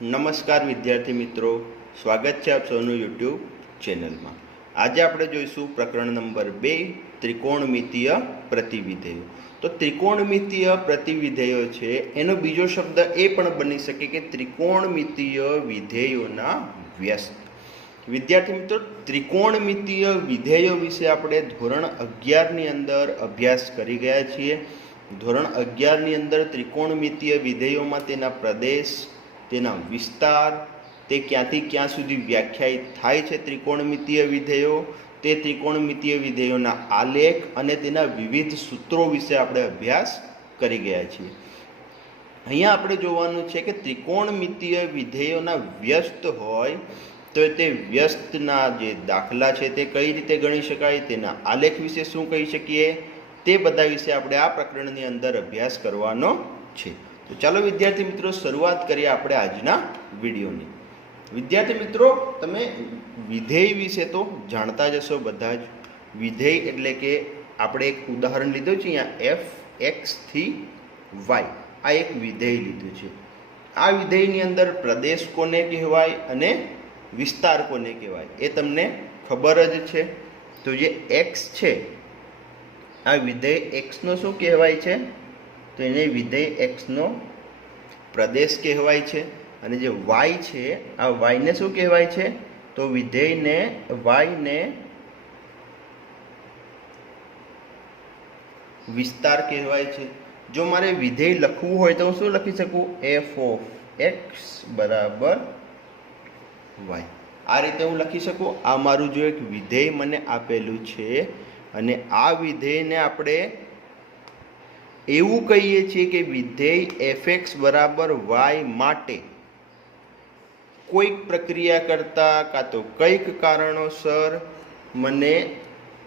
નમસ્કાર વિદ્યાર્થી મિત્રો, સ્વાગત છે આપ સૌનું યુટ્યુબ ચેનલમાં। આજે આપણે જોઈશું પ્રકરણ નંબર 2 ત્રિકોણમિતીય પ્રતિવિધેયો। તો ત્રિકોણમિતીય પ્રતિવિધેયો છે એનો બીજો શબ્દ એ પણ બની શકે કે ત્રિકોણમિતીય વિધેયોના વ્યસ્ત। વિદ્યાર્થી મિત્રો, ત્રિકોણમિતીય વિધેયો વિશે આપણે ધોરણ 11 ની અંદર અભ્યાસ કરી ગયા છીએ। ધોરણ 11 ની અંદર ત્રિકોણમિતીય વિધેયોમાં તેના પ્રદેશ, તેના વિસ્તાર, તે ક્યાંથી ક્યાં સુધી વ્યાખ્યાયિત થાય છે ત્રિકોણમિતીય વિધેયો, તે ત્રિકોણમિતીય વિધેયોના આલેખ અને તેના વિવિધ સૂત્રો વિશે આપણે અભ્યાસ કરી ગયા છીએ। અહીંયા આપણે જોવાનું છે કે ત્રિકોણમિતીય વિધેયોના વ્યસ્ત હોય તો તે વ્યસ્તના જે દાખલા છે તે કઈ રીતે ગણી શકાય, તેના આલેખ વિશે શું કહી શકીએ, તે બધા વિશે આપણે આ પ્રકરણની અંદર અભ્યાસ કરવાનો છે। તો ચાલો વિદ્યાર્થી મિત્રો, શરૂઆત કરીએ આપણે આજના વિડીયોની। વિદ્યાર્થી મિત્રો, તમે વિધેય વિશે તો જાણતા જ હશો બધા જ। વિધેય એટલે કે આપણે એક ઉદાહરણ લીધું છે અહીંયા, f(x) થી y, આ એક વિધેય લીધું છે। આ વિધેયની અંદર પ્રદેશ કોને કહેવાય અને વિસ્તાર કોને કહેવાય એ તમને ખબર જ છે। તો જે x છે, આ વિધેય x નો શું કહેવાય છે? તો એને વિધેય x નો પ્રદેશ કહેવાય છે। અને જે y છે, આ y ને શું કહેવાય છે? તો વિધેયને y ને વિસ્તાર કહેવાય છે। જો મારે વિધેય લખવું હોય તો હું શું લખી શકું? f(x) બરાબર y, આ રીતે હું લખી શકું। આ મારું જો એક વિધેય મને આપેલું છે અને આ વિધેયને આપણે એવું કહીએ છીએ કે વિધેય f(x) બરાબર y માટે કોઈક પ્રક્રિયા કરતા કાં તો કંઈક કારણોસર મને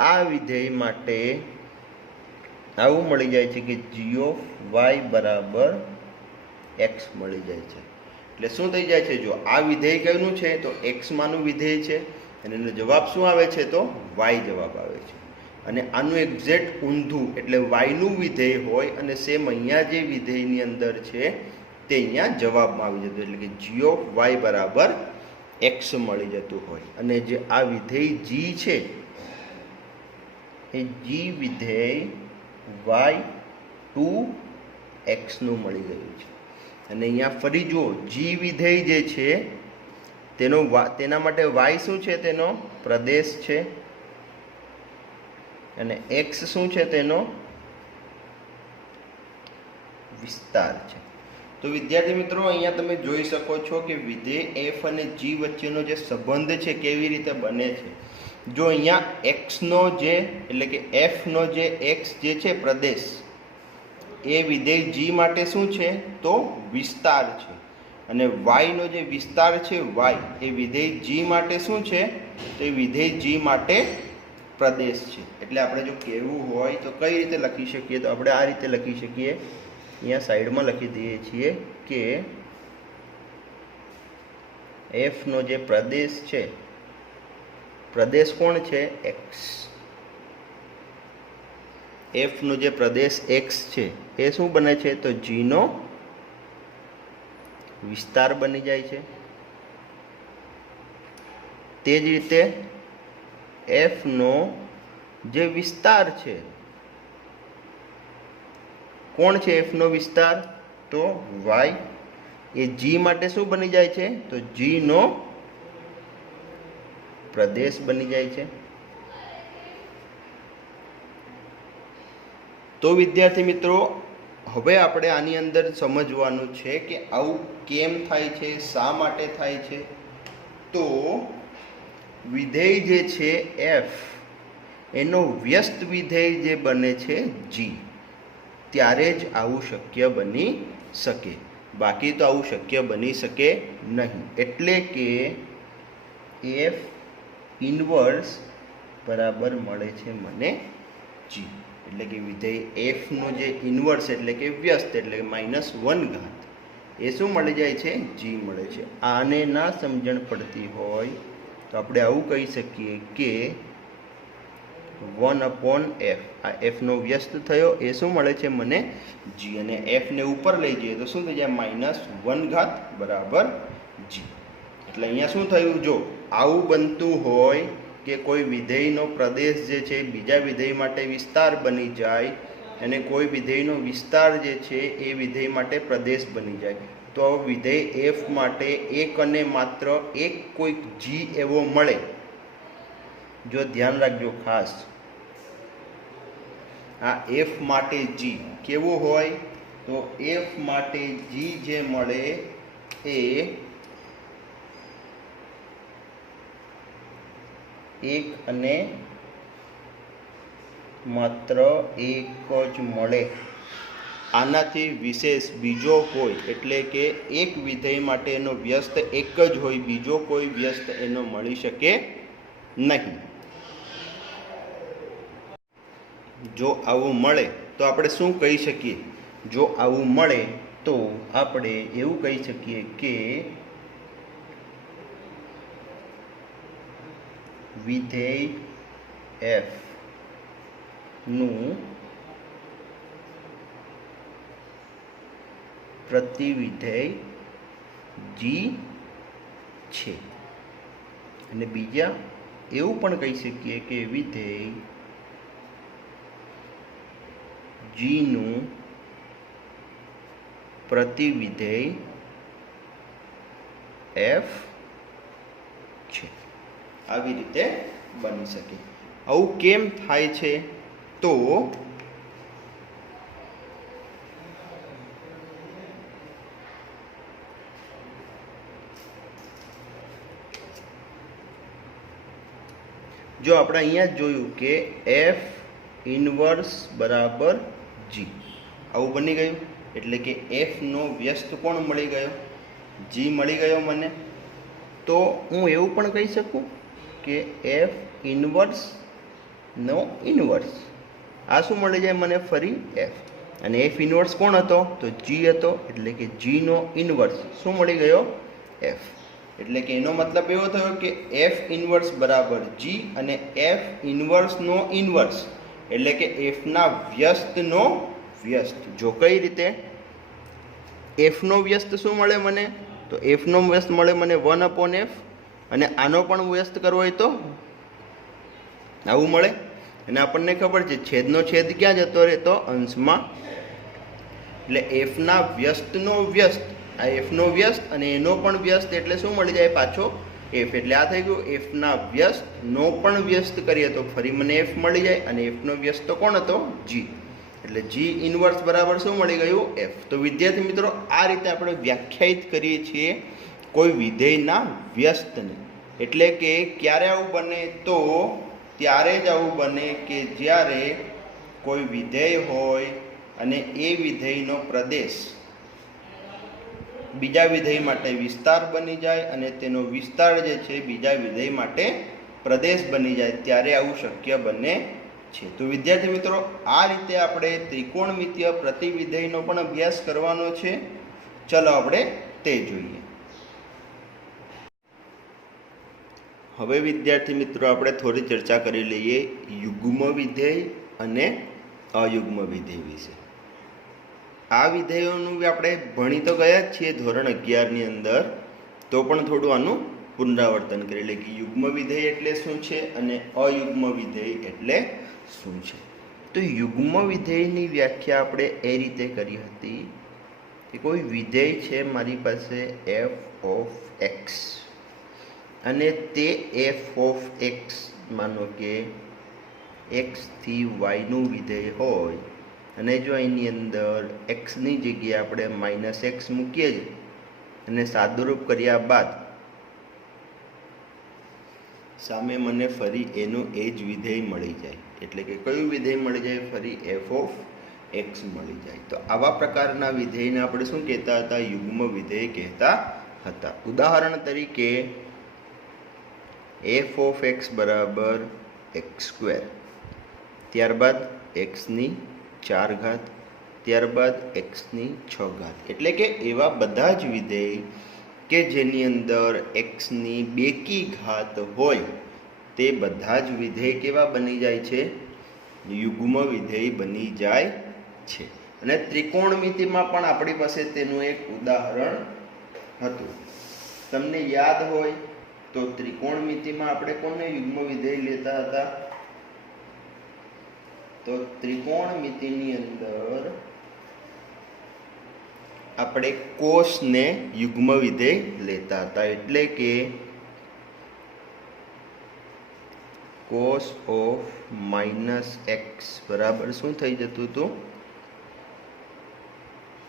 આ વિધેય માટે આવું મળી જાય છે કે g(y) બરાબર x મળી જાય છે। એટલે શું થઈ જાય છે? જો આ વિધેય કયું છે તો x માનું વિધેય છે અને એનો જવાબ શું આવે છે? તો y જવાબ આવે છે। અને આનું એક્ઝેક્ટ ઊંધું એટલે y નું વિધેય હોય અને સેમ અહીંયા જે વિધેયની અંદર છે તે અહીંયા જવાબમાં આવી જતું, એટલે કે g(y) બરાબર x મળી જતું હોય। અને જે આ વિધેય g છે એ g વિધેય y(2x) નું મળી ગયું છે। અને અહીંયા ફરી જુઓ, g વિધેય જે છે તેના માટે y શું છે? તેનો પ્રદેશ છે। અને x શું છે? તેનો વિસ્તાર છે। તો વિદ્યાર્થી મિત્રો, અહીંયા તમે જોઈ શકો છો કે વિધેય f અને g વચ્ચેનો જે સંબંધ છે કેવી રીતે બને છે। જો અહીંયા x નો જે એટલે કે f નો જે x જે છે પ્રદેશ, એ વિધેય g માટે શું છે? તો વિસ્તાર છે। અને y નો જે વિસ્તાર છે y, એ વિધેય g માટે શું છે? તો એ વિધેય g માટે પ્રદેશ છે। એટલે આપણે જો કહેવું હોય તો કઈ રીતે લખી શકીએ? તો આપણે આ રીતે લખી શકીએ, અહીંયા સાઈડમાં લખી દઈએ છીએ કે f નો જે પ્રદેશ છે, પ્રદેશ કોણ છે? x। f નો જે પ્રદેશ x છે એ શું બને છે? તો g નો વિસ્તાર બની જાય છે। તે જ રીતે f નો જે વિસ્તાર છે, કોણ છે f નો વિસ્તાર? તો y, એ g માટે શું બની જાય છે? તો g નો પ્રદેશ બની જાય છે। તો વિદ્યાર્થી મિત્રો, હવે આપણે આની અંદર સમજવાનું છે કે આવું કેમ થાય છે, શા માટે થાય છે। તો વિધેય જે છે f, એનો વ્યસ્ત વિધેય જે બને છે g, ત્યારે જ આવું શક્ય બની શકે, બાકી તો આવું શક્ય બની શકે નહીં। એટલે કે f ઇન્વર્સ બરાબર મળે છે મને g, એટલે કે વિધેય f નો જે ઇન્વર્સ એટલે કે વ્યસ્ત એટલે કે -1 એ શું મળી જાય છે? g મળે છે। આને ના સમજણ પડતી હોય તો આપણે આવું કહી શકીએ કે 1/f, આ f નો વ્યસ્ત થયો એ શું મળે છે મને? g। અને f ને ઉપર લઈ જઈએ તો શું થઈ જાય? -1 બરાબર જી. એટલે અહીંયા શું થયું, જો આવું બનતું હોય કે કોઈ વિધેયનો પ્રદેશ જે છે બીજા વિધેય માટે વિસ્તાર બની જાય અને કોઈ વિધેયનો વિસ્તાર જે છે એ વિધેય માટે પ્રદેશ બની જાય, તો વિધેય એફ માટે એક અને માત્ર એક કોઈક જી એવો મળે. જો ધ્યાન રાખજો ખાસ, આ એફ માટે જી કેવો હોય, તો એફ માટે જી જે મળે એ એક અને માત્ર એક જ મળે. આનાથી વિશેષ બીજો કોઈ, એટલે કે એક વિધેય માટે એનો વ્યસ્ત એક જ હોય, બીજો કોઈ વ્યસ્ત એનો મળી શકે નહીં. જો આવું મળે તો આપણે શું કહી શકીએ, જો આવું મળે તો આપણે એવું કહી શકીએ કે વિધેય એફ નું પ્રતિવિધેય જી છે. અને બીજા એવું પણ કહી શકીએ કે વિધેય જી નું પ્રતિવિધેય એફ છે. આવી રીતે બની શકે. આવું કેમ થાય છે, તો જો આપણે અહીંયા જ જોયું કે એફ ઇન્વર્સ બરાબર જી, આવું બની ગયું. એટલે કે એફ નો વ્યસ્ત કોણ મળી ગયો, જી મળી ગયો મને. તો હું એવું પણ કહી શકું કે એફ ઇન્વર્સ નો ઇન્વર્સ, આ શું મળી જાય મને, ફરી એફ. અને એફ ઇન્વર્સ કોણ હતો, તો જી હતો. એટલે કે જી નો ઇન્વર્સ શું મળી ગયો, એફ. એટલે કે એનો મતલબ એવો થયો કે એફ ઇન્વર્સ બરાબર જી અને એફ ઇન્વર્સ નો ઇન્વર્સ, એટલે કે એફના વ્યસ્તનો વ્યસ્ત. જો કઈ રીતે, એફનો વ્યસ્ત શું મળે મને, તો એફનો વ્યસ્ત મળે મને 1/f, અને આનો પણ વ્યસ્ત કરવો હોય તો આવું મળે. અને આપણને ખબર છે છેદનો છેદ ક્યાં જતો રહે, તો અંશમાં. એટલે એફના વ્યસ્તનો વ્યસ્ત, આ એફનો વ્યસ્ત અને એનો પણ વ્યસ્ત, એટલે શું મળી જાય પાછો એફ. એટલે આ થઈ ગયું એફના વ્યસ્ત નો પણ વ્યસ્ત કરીએ તો ફરી મને એફ મળી જાય, અને એફનો વ્યસ્ત તો કોણ હતો, જી. એટલે જી ઇન્વર્સ બરાબર શું મળી ગયું, એફ. તો વિદ્યાર્થી મિત્રો, આ રીતે આપણે વ્યાખ્યાયિત કરીએ છીએ કોઈ વિધેયના વ્યસ્તને. એટલે કે ક્યારે આવું બને, તો ત્યારે જ આવું બને કે જ્યારે કોઈ વિધેય હોય અને એ વિધેયનો પ્રદેશ બીજા વિધેય માટે વિસ્તાર બની જાય અને તેનો વિસ્તાર જે છે બીજા વિધેય માટે પ્રદેશ બની જાય, ત્યારે આવું શક્ય બને છે. તો વિદ્યાર્થી મિત્રો, આ રીતે આપણે ત્રિકોણમિતીય પ્રતિવિધેયનો પણ અભ્યાસ કરવાનો છે. ચલો આપણે તે જોઈએ. હવે વિદ્યાર્થી મિત્રો, આપણે થોડી ચર્ચા કરી લઈએ યુગ્મ વિધેય અને અયુગ્મ વિધેય વિશે. આ વિધેયોનું આપણે ભણી તો ગયા જ છીએ ધોરણ 11 ની અંદર, તો પણ થોડું આનું પુનરાવર્તન કરી લે કે યુગ્મ વિધેય એટલે શું છે અને અયુગ્મ વિધેય એટલે શું છે. તો યુગ્મ વિધેયની વ્યાખ્યા આપણે એ રીતે કરી હતી કે કોઈ વિધેય છે મારી પાસે એફ ઓફ એક્સ, અને તે એફ ઓફ એક્સ માનો કે એક્સ થી વાયનું વિધેય હોય, અને જો એની અંદર એક્સની જગ્યાએ આપણે -x મૂકીએ છીએ અને સાદુરૂપ કર્યા બાદ સામે મને ફરી એનું એ જ વિધેય મળી જાય. એટલે કે કયું વિધેય મળી જાય, ફરી એફ ઓફ એક્સ મળી જાય. તો આવા પ્રકારના વિધેયને આપણે શું કહેતા હતા, યુગ્મ વિધેય કહેતા હતા. ઉદાહરણ તરીકે એફ ઓફ એક્સ બરાબર x², ત્યારબાદ એક્સની 4 ઘાત, ત્યારબાદ એક્સની 6 ઘાત. એટલે કે એવા બધા જ વિધેય કે જેની અંદર એક્સની 2 ઘાત હોય, તે બધા જ વિધેય કેવા બની જાય છે, યુગ્મ વિધેય બની જાય છે. અને ત્રિકોણમિતિમાં પણ આપણી પાસે તેનું એક ઉદાહરણ હતું. તમને યાદ હોય તો ત્રિકોણમિતિમાં આપણે કોને યુગ્મ વિધેય લેતા હતા? તો ત્રિકોણમિતિની અંદર આપણે કોસને યુગ્મ વિધેય લેતા હતા, એટલે કે cos ઓફ -x બરાબર શું થઈ જતું હતું?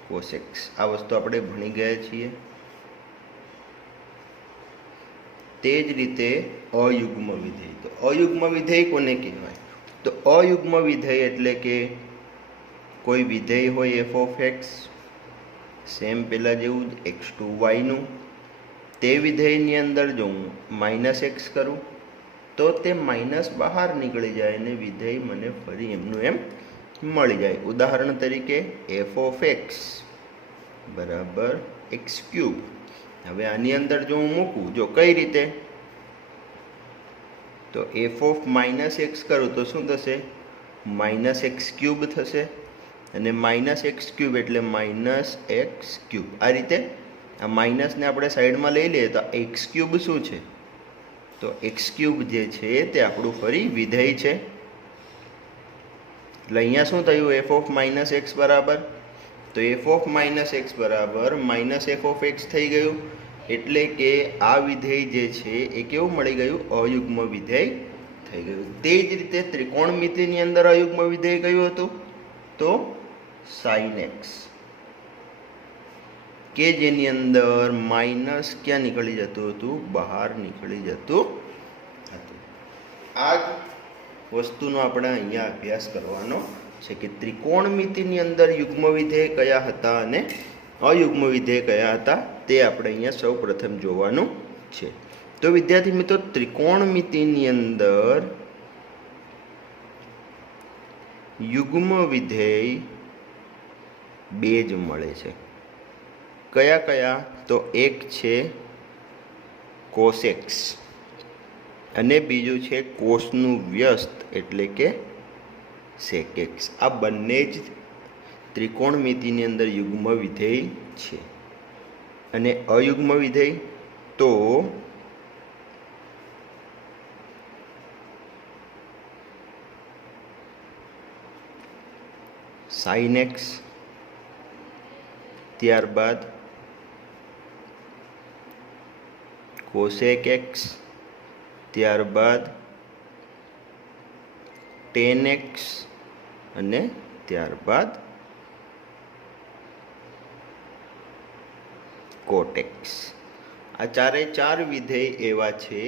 cos x. આ વસ્તુ આપણે ભણી ગયા છીએ. તે જ રીતે અયુગ્મ વિધેય. તો અયુગ્મ વિધેય કોને કહેવાય? તો અયુગ્મ વિધેય એટલે કે કોઈ વિધેય હોય f ઓફ x, સેમ પેલા જેવું જ x2y નું, તે વિધેયની અંદર જો હું -x કરું તો તે માઇનસ બહાર નીકળી જાય અને વિધેય મને ફરી એમનું એમ મળી જાય. ઉદાહરણ તરીકે f ઓફ x બરાબર x3. હવે આની અંદર જો હું મૂકું, જો કઈ રીતે, તો f ઓફ -x કરું તો શું થશે? -x³ થશે, અને -x³ એટલે -x3. આ રીતે આ માઇનસને આપણે સાઈડમાં લઈ લઈએ તો x³ શું છે? તો x³ જે છે તે આપણું ફરી વિધેય છે. એટલે અહીંયા શું થયું? f ઓફ -x બરાબર, તો f ઓફ -x બરાબર -f ઓફ x થઈ ગયું. એટલે કે આ વિધેય જે છે એ કેવું મળી ગયું? અયુગ્મ વિધેય થઈ ગયું. તે જ રીતે ત્રિકોણમિતિની અંદર અયુગ્મ વિધેય કયું હતું? તો sin x, કે જેની અંદર માઇનસ ક્યાં નીકળી જતું હતું? બહાર નીકળી જતું હતું. આ જ વસ્તુનો આપણે અહીંયા અભ્યાસ કરવાનો છે કે ત્રિકોણમિતિની અંદર યુગ્મ વિધેય કયા હતા અને અયુગ્મ વિધેય કયા હતા, તે આપણે અહીંયા સૌ પ્રથમ જોવાનું છે. તો વિદ્યાર્થી મિત્રો, ત્રિકોણમિતિની અંદર યુગ્મ વિધેય બે જ મળે છે. કયા કયા? તો એક છે cos x અને બીજું છે કોસનું વ્યસ્ત એટલે કે sec x. આ બંને જ ત્રિકોણમિતિની અંદર યુગ્મ વિધેય છે. અને અયુગ્મ વિધેય તો sin x, ત્યારબાદ cosec x, ત્યારબાદ tan x અને ત્યારબાદ cot x. આ ચારે ચાર વિધેય એવા છે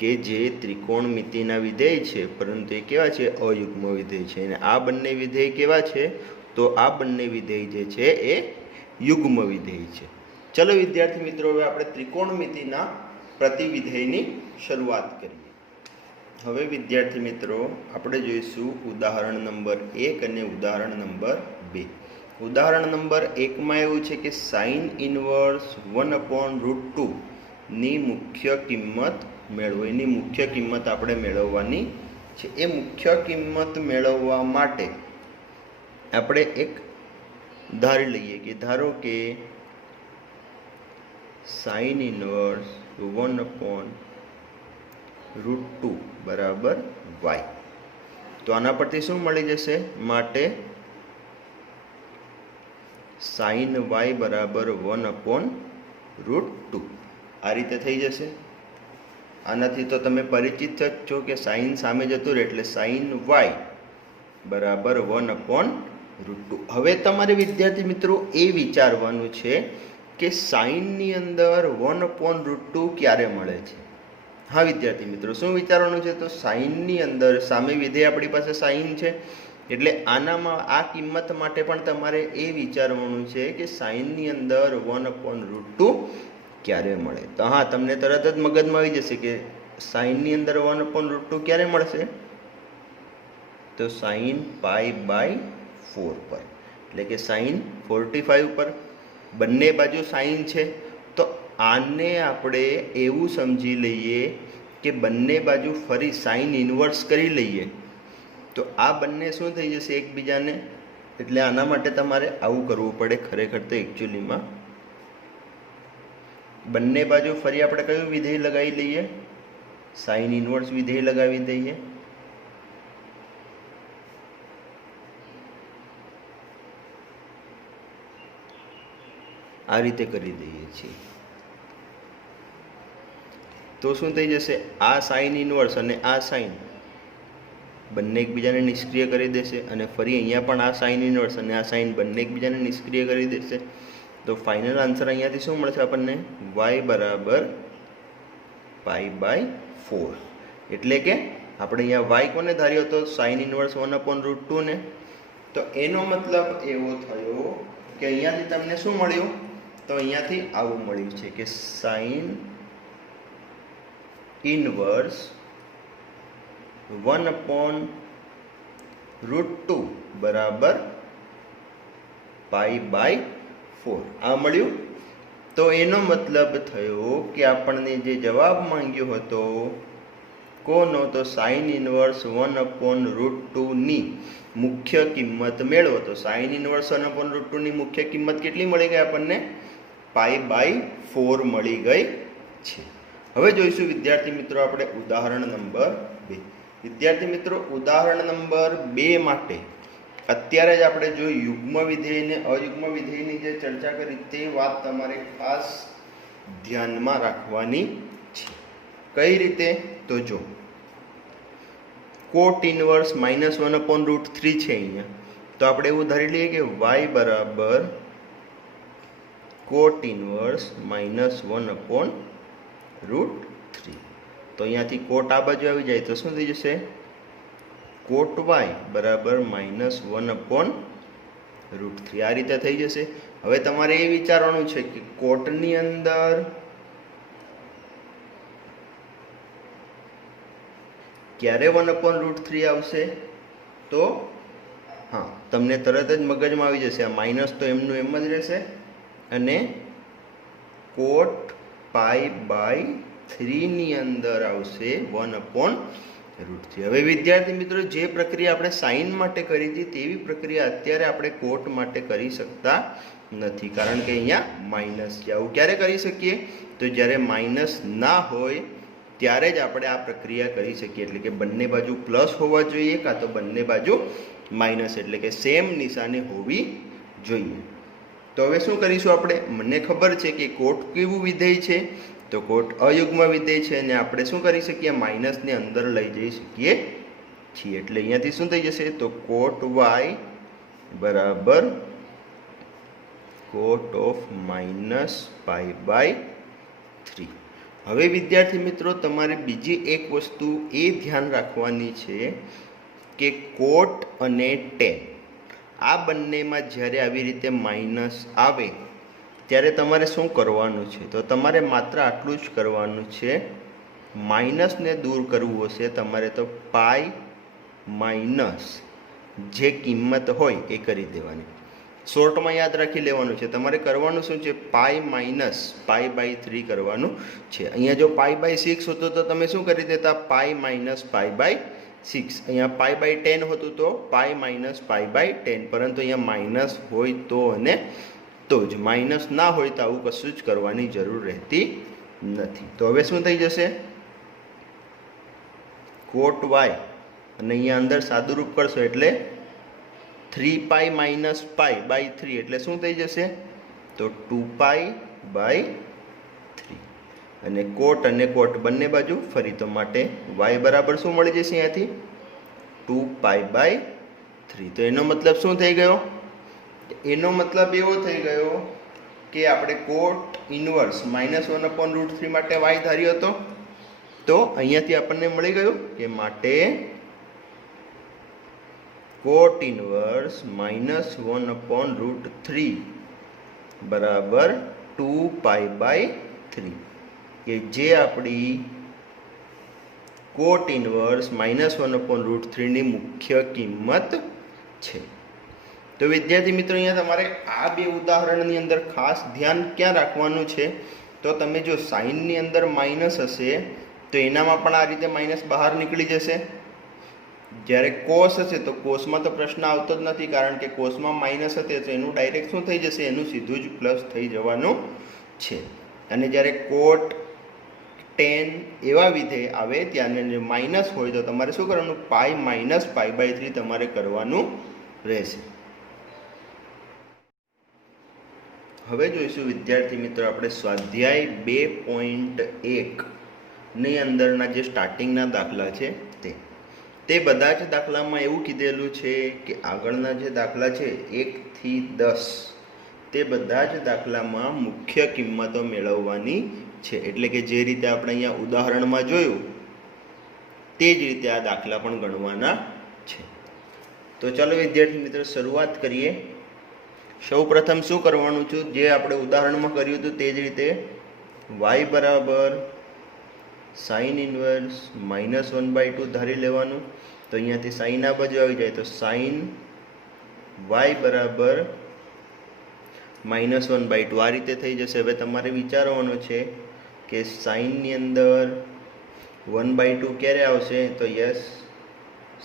કે જે ત્રિકોણમિતિના વિધેય છે, પરંતુ એ કેવા છે? અયુગ્મ વિધેય છે. અને આ બંને વિધેય કેવા છે? તો આ બંને વિધેય જે છે એ યુગ્મ વિધેય છે. ચલો વિદ્યાર્થી મિત્રો, હવે આપણે ત્રિકોણમિતિના પ્રતિવિધેયની શરૂઆત કરીએ. હવે વિદ્યાર્થી મિત્રો, આપણે જોઈશું ઉદાહરણ નંબર 1 અને ઉદાહરણ નંબર 2. ઉદાહરણ નંબર 1માં એવું છે કે sin ઇન્વર્સ 1/√2 ની મુખ્ય કિંમત મેળવો. એની મુખ્ય કિંમત આપણે મેળવવાની છે. એ મુખ્ય કિંમત મેળવવા માટે આપણે એક ધારી લઈએ કે ધારો કે sin ઇન્વર્સ 1/√2 બરાબર y. તો આના પરથી શું મળી જશે? માટે sin y બરાબર 1/√2 આ રીતે થઈ જશે. આનાથી તો તમે પરિચિત જ છો કે sin સામે જતું રહે એટલે sin y બરાબર 1/√2. હવે તમારે વિદ્યાર્થી મિત્રો એ વિચારવાનું છે કે સાઇનની અંદર 1/√2 ક્યારે મળે છે? હા વિદ્યાર્થી મિત્રો, શું વિચારવાનું છે? તો સાઇનની અંદર સામે વિધેય આપણી પાસે સાઇન છે, એટલે આનામાં આ કિંમત માટે પણ તમારે એ વિચારવાનું છે કે સાઇનની અંદર 1/√2 ક્યારે મળે. તો હા, તમને તરત જ મગજમાં આવી જશે કે સાઇનની અંદર 1/√2 ક્યારે મળશે? તો sin π/4 પર, એટલે કે sin 45 પર. બંને બાજુ સાઇન છે, તો આને આપણે એવું સમજી લઈએ કે બંને બાજુ ફરી સાઇન ઇન્વર્સ કરી લઈએ તો આ બંને શું થઈ જશે? એકબીજાને. એટલે આના માટે તમારે આવું કરવું પડે. ખરેખર તો એકચ્યુઅલીમાં બંને બાજુ ફરી આપણે કયું વિધેય લગાવી લઈએ? સાઇન ઇનવર્સ વિધેય લગાવી દઈએ. આ રીતે કરી દઈએ છીએ તો શું થઈ જશે? આ સાઇન ઇનવર્સ અને આ સાઇન બંને એકબીજાને નિષ્ક્રિય કરી દેશે, અને ફરી અહીંયા પણ આ સાઇન ઇનવર્સ અને આ સાઇન બંને એકબીજાને નિષ્ક્રિય કરી દેશે. તો ફાઇનલ આન્સર અહીંયાથી શું મળશે આપણને? y બરાબર π/4. એટલે કે આપણે અહીંયા y કોને ધાર્યો હતો? સાઇન ઇનવર્સ 1/√2 ને. તો એનો મતલબ એવો થયો કે અહીંયાથી તમને શું મળ્યું? તો અહીંયાથી આવું મળ્યું છે કે સાઇન ઇનવર્સ 1/√2 બરાબર π/4 આ મળ્યું. તો એનો મતલબ થયો કે આપણને જે જવાબ માંગ્યો હતો કોનો? તો સાઇન ઇનવર્સ 1/√2 ની મુખ્ય કિંમત મેળવો. તો સાઇન ઇનવર્સ 1/√2 ની મુખ્ય કિંમત કેટલી મળી ગઈ આપણને? π/4 મળી ગઈ છે. હવે જોઈશું વિદ્યાર્થી મિત્રો આપણે ઉદાહરણ નંબર 2. વિદ્યાર્થી મિત્રો ઉદાહરણ નંબર 2 માટે અત્યારે જ આપણે જો યુગ્મ વિધેય અને અયુગ્મ વિધેયની જે ચર્ચા કરી તે વાત તમારે ખાસ ધ્યાનમાં રાખવાની છે. કઈ રીતે? તો જો કોટ ઇનવર્સ -1/√3 છે અહીંયા, તો આપણે એવું ધારી લઈએ કે y બરાબર કોટ ઇનવર્સ -1/√3. તો અહીંયાથી કોટ આ બાજુ આવી જાય તો શું થઈ જશે? કોટ y બરાબર -1/√3. આ રીતે થઈ જશે. હવે તમારે એ વિચારવાનું છે કે કોટની અંદર ક્યારે 1/√3 આવશે? તો હા, તમને તરત જ મગજમાં આવી જશે આ માઇનસ તો એમનું એમ જ રહેશે, અને કોટ π/3 ની અંદર આવશે 1/√3. હવે વિદ્યાર્થી મિત્રો જે પ્રક્રિયા આપણે સાઇન માટે કરી હતી તેવી પ્રક્રિયા અત્યારે આપણે કોટ માટે કરી શકતા નથી, કારણ કે અહીંયા માઇનસ છે. આવું ક્યારે કરી શકીએ? તો જ્યારે માઇનસ ના હોય ત્યારે જ આપણે આ પ્રક્રિયા કરી શકીએ. એટલે કે બંને બાજુ પ્લસ હોવા જોઈએ કાં તો બંને બાજુ માઇનસ, એટલે કે સેમ નિશાની હોવી જોઈએ. તો હવે શું કરીશું આપણે? મને ખબર છે કે કોટ કેવું વિધેય છે? તો કોટ અયુગ્મ વિધેય છે, અને આપણે શું કરી શકીએ? માઇનસને અંદર લઈ જઈ શકીએ છીએ. એટલે અહીંયાથી શું થઈ જશે? તો કોટ y બરાબર કોટ ઓફ -π/3. હવે વિદ્યાર્થી મિત્રો તમારે બીજી એક વસ્તુ એ ધ્યાન રાખવાની છે કે કોટ અને ટેન આ બંનેમાં જ્યારે આવી રીતે માઇનસ આવે ત્યારે તમારે શું કરવાનું છે? તો તમારે માત્ર આટલું જ કરવાનું છે. માઇનસને દૂર કરવું હશે તમારે તો π- જે કિંમત હોય એ કરી દેવાની. શોર્ટમાં યાદ રાખી લેવાનું છે. તમારે કરવાનું શું છે? π-π/3 કરવાનું છે. અહીંયા જો π/6 હતું તો તમે શું કરી દેતા? π-π/6. અહીંયા π/10 હતું તો π-π/10, પરંતુ અહીંયા માઇનસ હોય તો અને તો જ, માઇનસ ના હોય તો આવું કશું જ કરવાની જરૂર રહેતી નથી. તો હવે શું થઈ જશે? કોટ y અને અહીંયા અંદર સાદુરૂપ કરશો એટલે 3π - π/3 એટલે શું થઈ જશે? તો 2π/3. અને કોટ બંને બાજુ ફરી તો માટે y બરાબર શું મળી જશે અહીંયાથી? 2π/3. તો એનો મતલબ શું થઈ ગયો? એનો મતલબ એવો થઈ ગયો કે આપણે કોટ ઇનવર્સ -1/√3 માટે y ધાર્યો હતો, તો અહીંયાથી આપણને મળી ગયું કે માટે કોટ ઇનવર્સ -1/√3 બરાબર 2π/3, કે જે આપણી કોટ ઇનવર્સ -1/√3 ની મુખ્ય કિંમત છે. તો વિદ્યાર્થી મિત્રો અહીંયા તમારે આ બે ઉદાહરણની અંદર ખાસ ધ્યાન ક્યાં રાખવાનું છે? તો તમે જો સાઇનની અંદર માઇનસ હશે તો એનામાં પણ આ રીતે માઇનસ બહાર નીકળી જશે. જ્યારે કોસ હશે તો કોસમાં તો પ્રશ્ન આવતો જ નથી, કારણ કે કોસમાં માઇનસ હશે તો એનું ડાયરેક્ટ શું થઈ જશે? એનું સીધું જ પ્લસ થઈ જવાનું છે. અને જ્યારે કોટ ટેન એવા વિધેય આવે ત્યારે માઇનસ હોય તો તમારે શું કરવાનું, પાઈ માઇનસ પાઈ બાય 3 તમારે કરવાનું રહેશે. હવે જોઈશું વિદ્યાર્થી મિત્રો આપણે સ્વાધ્યાય 2.1 ની અંદરના જે સ્ટાર્ટિંગના દાખલા છે તે બધા જ દાખલામાં એવું કીધેલું છે કે આગળના જે દાખલા છે 1 થી 10 તે બધા જ દાખલામાં મુખ્ય કિંમતો મેળવવાની છે. એટલે કે જે રીતે આપણે અહીંયા ઉદાહરણમાં જોયું તે જ રીતે આ દાખલા પણ ગણવાના છે. તો ચાલો વિદ્યાર્થી મિત્રો શરૂઆત કરીએ. સૌ પ્રથમ શું કરવાનું છું, જે આપણે ઉદાહરણમાં કર્યું હતું તે જ રીતે y બરાબર સાઇન ઇન્વર્સ -1/2 ધારી લેવાનું. તો અહીંયાથી સાઇન આ બાજુ આવી જાય તો સાઇન y બરાબર -1/2 આ રીતે થઈ જશે. હવે તમારે વિચારવાનું છે કે સાઇનની અંદર 1/2 ક્યારે આવશે, તો યસ,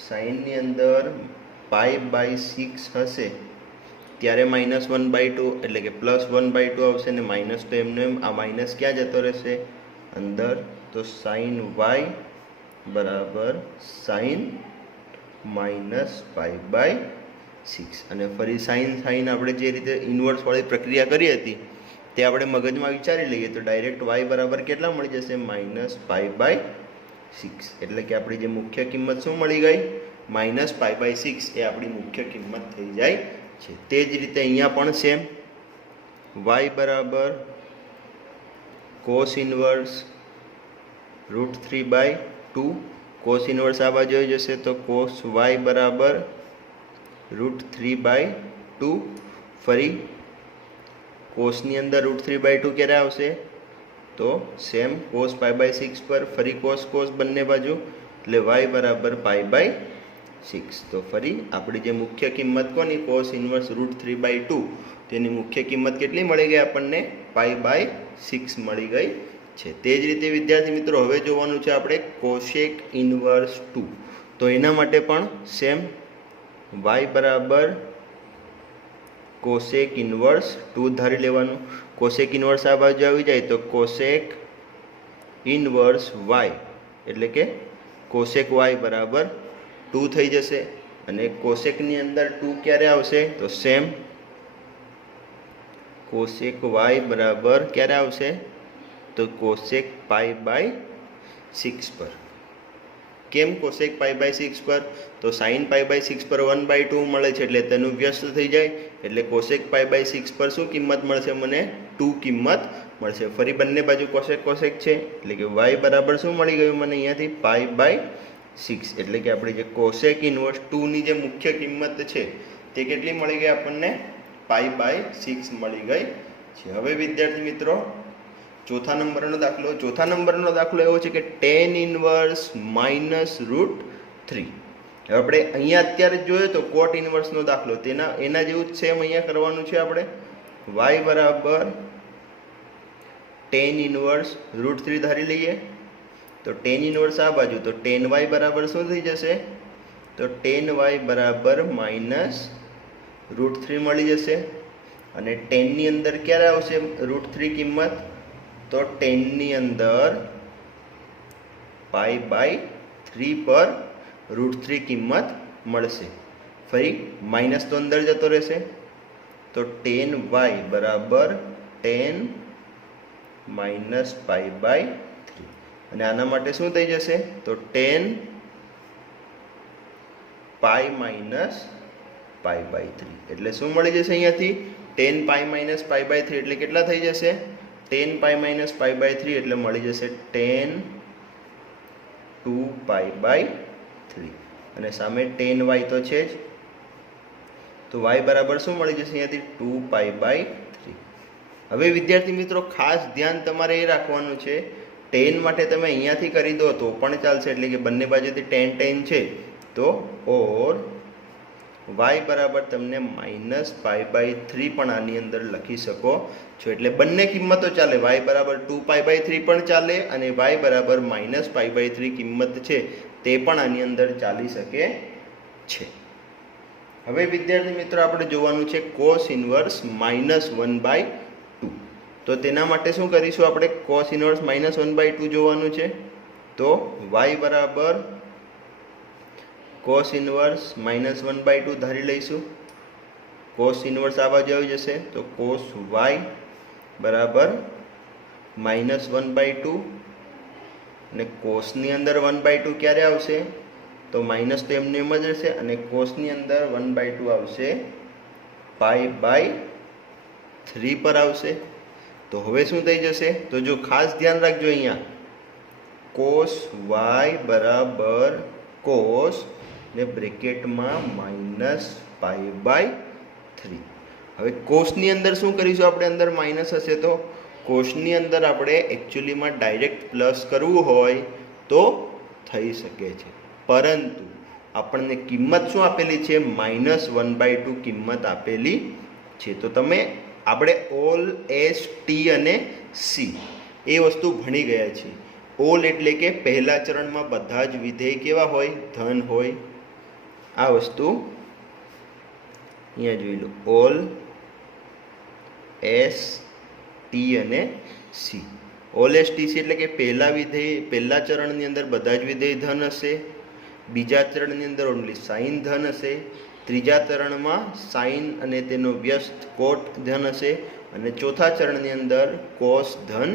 સાઇનની અંદર π/6 હશે ત્યારે -1/2 એટલે કે +1/2 આવશે ને માઇનસ તો એમને આ માઇનસ ક્યાં જતો રહેશે, અંદર. તો સાઇન y બરાબર સાઇન -π/6 અને ફરી સાઇન આપણે જે રીતે ઇન્વર્સવાળી પ્રક્રિયા કરી હતી તે આપણે મગજમાં વિચારી લઈએ તો ડાયરેક્ટ y બરાબર કેટલા મળી જશે, -π/6. એટલે કે આપણી જે મુખ્ય કિંમત શું મળી ગઈ, -π/6 એ આપણી મુખ્ય કિંમત થઈ જાય છે. તે જ રીતે અહીંયા પણ સેમ y બરાબર કોસ ઇન્વર્સ √3/2. કોસ ઇન્વર્સ આ બાજુ આવી જશે તો કોસ y બરાબર √3/2. ફરી કોસની અંદર √3/2 ક્યારે આવશે, તો સેમ કોસ π/6 પર ફરી કોસ બંને બાજુ એટલે y બરાબર π/6. તો ફરી આપણી જે મુખ્ય કિંમત કોની, કોસ ઇન્વર્સ √3/2 તેની મુખ્ય કિંમત કેટલી મળી ગઈ આપણને, π/6 મળી ગઈ છે. તે જ રીતે વિદ્યાર્થી મિત્રો હવે જોવાનું છે આપણે કોશેક ઇન્વર્સ 2. તો એના માટે પણ સેમ y બરાબર કોશેક ઇન્વર્સ 2 ધારી લેવાનું. કોશેક ઇન્વર્સ આ બાજુ આવી જાય તો કોશેક ઇન્વર્સ y એટલે કે કોશેક y બરાબર 2 થઈ જશે. અને કોશેકની અંદર 2 ક્યારે આવશે, તો સેમ કોશેક y બરાબર ક્યારે આવશે, તો કોશેક π/6 પર. કેમ કોશેક π/6 પર, તો સાઇન π/6 પર 1/2 મળે છે એટલે તેનું વ્યસ્ત થઈ જાય એટલે કોશેક π/6 પર શું કિંમત મળશે, મને 2 કિંમત મળશે. ફરી બંને બાજુ કોશેક છે એટલે કે y બરાબર શું મળી ગયું મને અહીંયાથી π/6. એટલે કે આપણી જે કોશેક ઇન્વર્સ 2 ની જે મુખ્ય કિંમત છે તે કેટલી મળી ગઈ આપણને, π/6 મળી ગઈ છે. હવે વિદ્યાર્થી મિત્રો ચોથા નંબરનો દાખલો એવો છે કે tan ઇન્વર્સ -√3. હવે આપણે અહીંયા અત્યારે જોયો તો કોટ ઇન્વર્સનો દાખલો, એના જેવું જ સેમ અહીંયા કરવાનું છે. આપણે y બરાબર tan ઇન્વર્સ √3 ધારી લઈએ. તો tan ઇન્વર્સ આ બાજુ તો tan y બરાબર શું થઈ જશે, તો tan y બરાબર -√3 મળી જશે. અને tan ની અંદર ક્યારે આવશે √3 કિંમત, તો tan ની અંદર π/3 પર √3 કિંમત મળશે. ફરી માઇનસ તો અંદર જતો રહેશે તો tan y બરાબર tan -π/3 અને આના માટે શું થઈ જશે, તો tan π -π/3 એટલે શું મળી જશે અહીંયાથી, tan π -π/3 એટલે કેટલા થઈ જશે, tan π -π/3 એટલે મળી જશે tan 2π/3 અને સામે tan y તો છે જ તો y બરાબર શું મળી જશે અહીંયાથી 2π/3. હવે વિદ્યાર્થી મિત્રો ખાસ ધ્યાન તમારે એ રાખવાનું છે, tan માટે તમે અહીંયાથી કરી દો તો પણ ચાલશે એટલે કે બંને બાજુથી tan છે તો ઓર y બરાબર તમને -π/3 પણ આની અંદર લખી શકો છો. એટલે બંને કિંમતો ચાલે, y બરાબર 2π/3 પણ ચાલે અને y બરાબર -π/3 કિંમત છે તે પણ આની અંદર ચાલી શકે છે. હવે વિદ્યાર્થી મિત્રો આપણે જોવાનું છે કોસ ઇન્વર્સ -1/2. તો તેના માટે શું કરીશું આપણે? કોસ ઇનવર્સ -1/2 જોવાનું છે. તો y બરાબર કોસ ઇનવર્સ -1/2 ધારી લઈશું. કોસ ઇનવર્સ આ બાજુ આવી જશે તો કોસ y બરાબર -1/2 અને કોસની અંદર 1/2 ક્યારે આવશે? તો માઇનસ તો એમને એમ જ રહેશે અને કોસની અંદર 1/2 આવશે π/3 પર આવશે. તો હવે શું થઈ જશે? તો જો ખાસ ધ્યાન રાખજો, અહીંયા કોસ y બરાબર કોસ ને બ્રેકેટમાં -π/3. હવે કોસની અંદર શું કરીશું આપણે? અંદર માઇનસ હશે તો કોસની અંદર આપણે એકચ્યુઅલીમાં ડાયરેક્ટ પ્લસ કરવું હોય તો થઈ શકે છે, પરંતુ આપણને કિંમત શું આપેલી છે? -1/2 કિંમત આપેલી છે. તો તમે આપણે ઓલ એસ ટી અને સી એ વસ્તુ ભણી ગયા છીએ. ઓલ એટલે કે પહેલા ચરણમાં બધા જ વિધેય કેવા હોય? ધન હોય. આ વસ્તુ અહીંયા જોઈ લો, ઓલ એસ ટી અને C. All S T C એટલે કે પહેલા વિધેય, પહેલા ચરણની અંદર બધા જ વિધેય ધન હશે, બીજા ચરણની અંદર ઓનલી સાઇન ધન હશે, ત્રીજા ચરણમાં સાઇન અને તેનો વ્યસ્ત કોટ ધન હશે અને ચોથા ચરણની અંદર કોસ ધન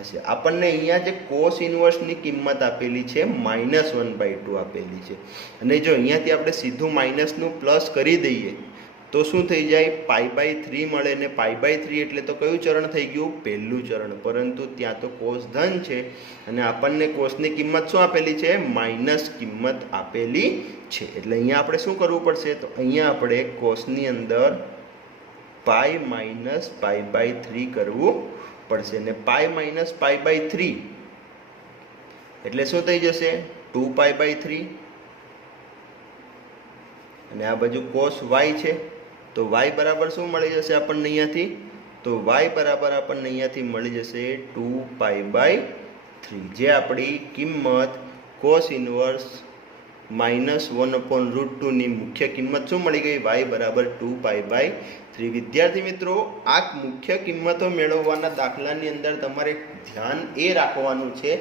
હશે. આપણને અહીંયા જે કોસ ઇનવર્સની કિંમત આપેલી છે -1/2 આપેલી છે, અને જો અહીંયાથી આપણે સીધું માઇનસનું પ્લસ કરી દઈએ તો શું થઈ જાય? π/3 મળે ને π/3 એટલે તો કયું ચરણ થઈ ગયું? પહેલું ચરણ. પરંતુ ત્યાં તો કોસ ધન છે અને આપણને કોસની કિંમત શું આપેલી છે? માઇનસ કિંમત આપેલી છે. એટલે અહીંયા આપણે શું કરવું પડશે? તો અહીંયા આપણે કોસની અંદર π - π/3 કરવું પડશે અને π - π/3 એટલે શું થઈ જશે? 2π/3 અને આ બાજુ કોસ y છે તો y બરાબર શું મળી જશે આપણને અહીંયાથી? તો y બરાબર આપણને અહીંયાથી મળી જશે 2π/3, જે આપણી કિંમત કોસ ઇનવર્સ -1/√2 ની મુખ્ય કિંમત શું મળી ગઈ? y બરાબર 2π/3. વિદ્યાર્થી મિત્રો, આ મુખ્ય કિંમતો મેળવવાના દાખલાની અંદર તમારે ધ્યાન એ રાખવાનું છે,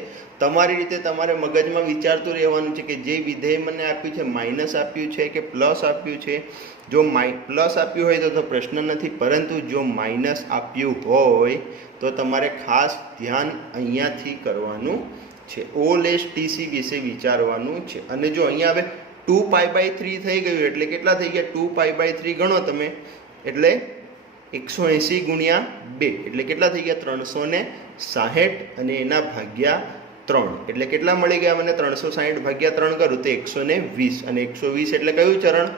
તમારી રીતે તમારે મગજમાં વિચારતું રહેવાનું છે કે જે વિધેય મને આપ્યું છે માઇનસ આપ્યું છે કે પ્લસ આપ્યું છે. જો પ્લસ આપ્યું હોય તો પ્રશ્ન નથી, પરંતુ જો માઇનસ આપ્યું હોય તો તમારે ખાસ ધ્યાન અહીંયાથી કરવાનું છે. ઓલ એસ ટીસી વિશે વિચારવાનું છે. અને જો અહીંયા હવે 2π/3 થઈ ગયું એટલે કેટલા થઈ ગયા? 2π/3 ગણો તમે એટલે 180 ગુણ્યા 2 એટલે કેટલા થઈ ગયા? 360 અને એના ભાગ્યા 3 એટલે કેટલા મળી ગયા મને? 360 ભાગ્યા 3 કરું તો 120 અને 120 એટલે કયું ચરણ?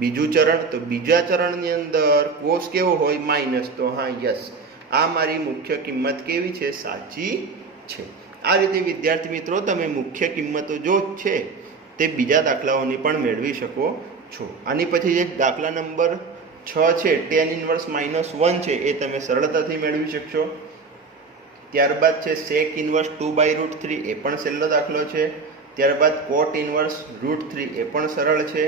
બીજું ચરણ. તો બીજા ચરણની અંદર કોસ કેવો હોય? માઇનસ. તો હા, યસ, આ મારી મુખ્ય કિંમત કેવી છે? સાચી છે. આ રીતે વિદ્યાર્થી મિત્રો તમે મુખ્ય કિંમતો જો છે તે બીજા દાખલાઓની પણ મેળવી શકો છો. આની પછી જે દાખલા નંબર 6 છે, tan ઇનવર્સ -1 છે, એ તમે સરળતાથી મેળવી શકશો. ત્યારબાદ છે sec ઇનવર્સ 2/√3, એ પણ સહેલો દાખલો છે. ત્યારબાદ cot ઇનવર્સ √3, એ પણ સરળ છે.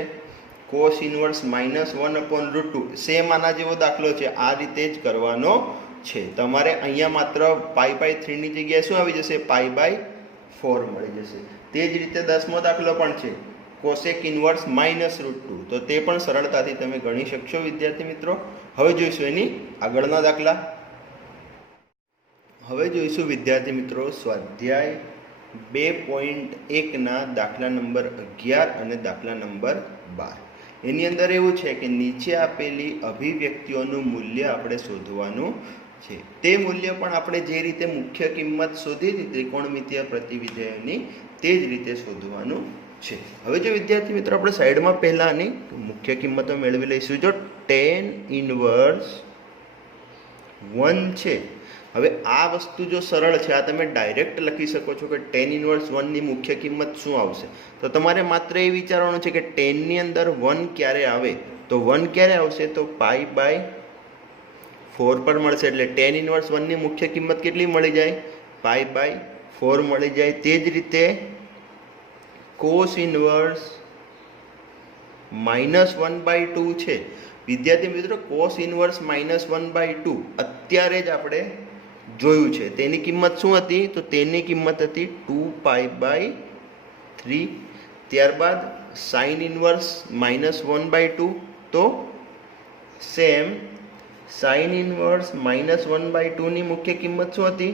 cos ઇનવર્સ -1/√2 સેમ આના જેવો દાખલો છે. આ રીતે જ કરવાનો છે તમારે. અહીંયા માત્ર π/3 ની જગ્યાએ શું આવી જશે? π/4 મળી જશે. તે જ રીતે 10મો દાખલો પણ છે, cosec ઇનવર્સ -√2, તો તે પણ સરળતાથી તમે ગણી શકશો વિદ્યાર્થી મિત્રો. હવે જોઈશું એની આગળના દાખલા. હવે જોઈશું વિદ્યાર્થી મિત્રો સ્વાધ્યાય 2.1 ના દાખલા નંબર 11 અને દાખલા નંબર 12. એની અંદર એવું છે કે નીચે આપેલી અભિવ્યક્તિઓનું મૂલ્ય આપણે શોધવાનું છે. તે મૂલ્ય પણ આપણે જે રીતે મુખ્ય કિંમત શોધી હતી ત્રિકોણમિતિય પ્રતિવિધેયની તે જ રીતે શોધવાનું છે. હવે જો વિદ્યાર્થી મિત્રો આપણે સાઈડમાં પહેલાની મુખ્ય કિંમતો મેળવી લઈશું. જો tan ઇનવર્સ 1 છે, હવે આ વસ્તુ જો સરળ છે, આ તમે ડાયરેક્ટ લખી શકો છો કે tan ઇનવર્સ 1 ની મુખ્ય કિંમત શું આવશે. તો તમારે માત્ર એ વિચારવાનું છે કે tan ની અંદર 1 ક્યારે આવે. તો 1 ક્યારે આવશે? તો π/4 પર મળશે. એટલે tan ઇનવર્સ 1 ની મુખ્ય કિંમત કેટલી મળી જાય? π/4 મળી જાય. તે જ રીતે cos ઇનવર્સ -1/2 છે. વિદ્યાર્થી મિત્રો, cos ઇનવર્સ -1/2 અત્યારે જ આપણે જોયું છે તેની કિંમત શું હતી? તો તેની કિંમત હતી 2π/3. ત્યારબાદ સાઇન ઇન્વર્સ -1/2, તો સેમ સાઇન ઇન્વર્સ -1/2 ની મુખ્ય કિંમત શું હતી?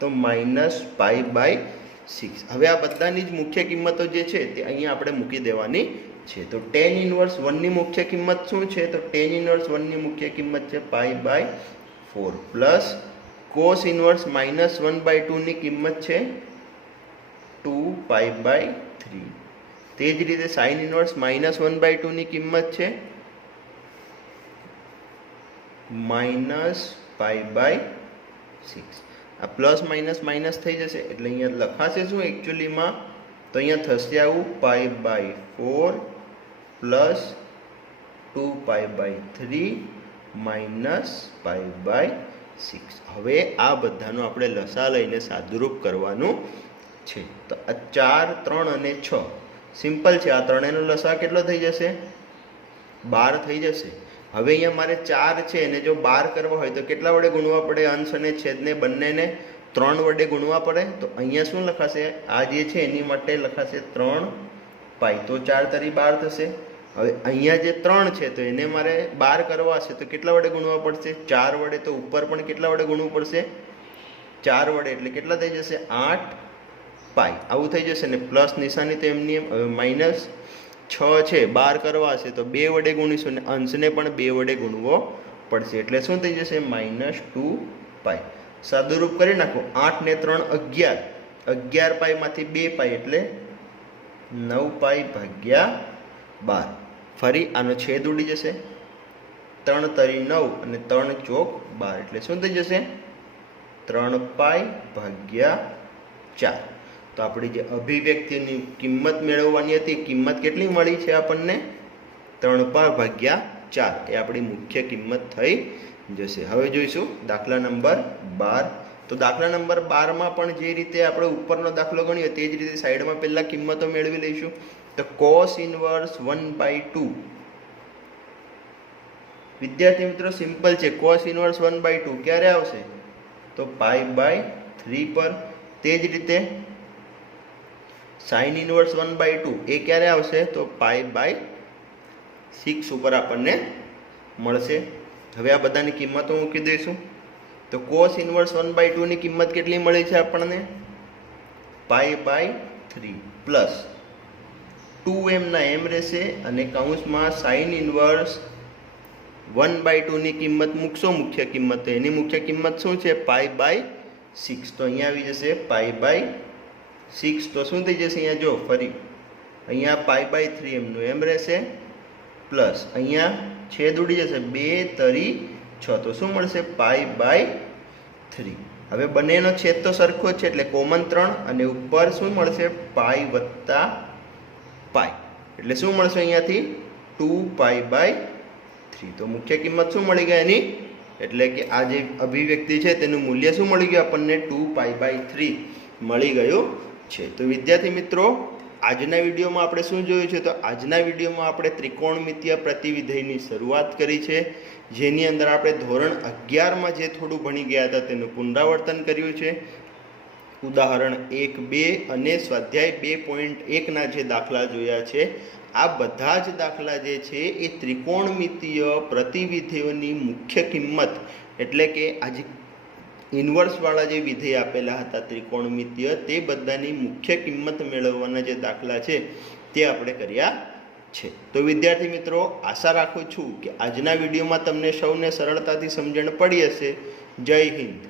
તો -π/6. હવે આ બધાની જ મુખ્ય કિંમતો જે છે તે અહીંયા આપણે મૂકી દેવાની છે. તો tan ઇન્વર્સ 1 ની મુખ્ય કિંમત શું છે? તો tan ઇન્વર્સ 1 ની મુખ્ય કિંમત છે π/4 પ્લસ cos ઇન્વર્સ -1/2 ની કિંમત છે 2π/3. તે જ રીતે sin ઇન્વર્સ -1/2 ની કિંમત છે -π/6. આ પ્લસ માઇનસ માઇનસ થઈ જશે એટલે અહીંયા લખાશે શું એકચ્યુઅલીમાં? તો અહીંયા થશે આવું π/4 પ્લસ 2π/3 -π/6. હવે આ બધાનું આપણે લસા લઈને સાદુરૂપ કરવાનું છે. તો આ 4, 3 અને 6 સિમ્પલ છે. આ ત્રણેયનો લસા કેટલો થઈ જશે? 12 થઈ જશે. હવે અહીંયા મારે 4 છે એને જો 12 કરવા હોય તો કેટલા વડે ગુણવા પડે? અંશ અને છેદને બંનેને 3 વડે ગુણવા પડે. તો અહીંયા શું લખાશે? આ જે છે એની માટે લખાશે 3π, તો 4 તરી 12 થશે. હવે અહીંયા જે 3 છે તો એને મારે 12 કરવા હશે તો કેટલા વડે ગુણવા પડશે? 4 વડે. તો ઉપર પણ કેટલા વડે ગુણવું પડશે? 4 વડે. એટલે કેટલા થઈ જશે? 8π. આવું થઈ જશે ને પ્લસ નિશાની તો એમની. હવે માઇનસ 6 છે 12 કરવા હશે તો 2 વડે ગુણીશું ને અંશને પણ 2 વડે ગુણવો પડશે. એટલે શું થઈ જશે? -2π. સાદુરૂપ કરી નાખો. 8 ને 3 11. 11π માંથી 2π એટલે 9π/12. ફરી આનો છેદ ઉડી જશે. 3 તરી 9 અને 3 ચોક 12 એટલે શું થઈ જશે? 3π/4. તો આપણી જે અભિવ્યક્તિની કિંમત મેળવવાની હતી કિંમત કેટલી મળી છે આપણને? 3π/4. એ આપણી મુખ્ય કિંમત થઈ જશે. હવે જોઈશું દાખલા નંબર 12. તો દાખલા નંબર 12માં પણ જે રીતે આપણે ઉપરનો દાખલો ગણ્યો તે જ રીતે સાઈડમાં પહેલા કિંમતો મેળવી લઈશું. તો cos ઇન્વર્સ 1/2. વિદ્યાર્થી મિત્રો સિમ્પલ છે. cos ઇન્વર્સ 1/2 ક્યારે આવશે? તો π/3 પર. તે જ રીતે સાઇન ઇન્વર્સ 1/2 એ ક્યારે આવશે? તો π/6 ઉપર આપણને મળશે. હવે આ બધાની કિંમતો મૂકી દઈશું. તો cos ઇન્વર્સ 1/2 ની કિંમત કેટલી મળી છે આપણને? π/3 પ્લસ 2m ના m રહેશે અને કૌંસમાં સાઇન ઇન્વર્સ 1/2 ની કિંમત મૂકશો મુખ્ય કિંમત. તો એની મુખ્ય કિંમત શું છે? π/6. તો અહીંયા આવી જશે π/6. તો શું થઈ જશે? અહીંયા જો ફરી અહીંયા π/3 એમનું એમ રહેશે પ્લસ અહીંયા છેદ ઉડી જશે 2 તરી 6. તો શું મળશે? π/3. હવે બંનેનો છેદ તો સરખો જ છે એટલે કોમન 3 અને ઉપર શું મળશે? π + π. એટલે શું મળશે અહીંયાથી? 2π/3. તો મુખ્ય કિંમત શું મળી ગઈ એની? એટલે કે આ જે અભિવ્યક્તિ છે તેનું મૂલ્ય શું મળી ગયું આપણને? 2π/3 મળી ગયું છે. તો વિદ્યાર્થી મિત્રો આજના વિડીયોમાં આપણે શું જોયું છે? તો આજના વિડીયોમાં આપણે ત્રિકોણમિતીય પ્રતિવિધેયની શરૂઆત કરી છે, જેની અંદર આપણે ધોરણ 11માં જે થોડું ભણી ગયા હતા તેનું પુનરાવર્તન કર્યું છે. ઉદાહરણ 1, 2 અને સ્વાધ્યાય 2.1ના જે દાખલા જોયા છે આ બધા જ દાખલા જે છે એ ત્રિકોણમિતીય પ્રતિવિધેયોની મુખ્ય કિંમત એટલે કે આજે ઇન્વર્સવાળા જે વિધેય આપેલા હતા ત્રિકોણમિતીય તે બધાની મુખ્ય કિંમત મેળવવાના જે દાખલા છે તે આપણે કર્યા છે. તો વિદ્યાર્થી મિત્રો આશા રાખું છું કે આજના વિડીયોમાં તમને સૌને સરળતાથી સમજણ પડી હશે. જય હિન્દ.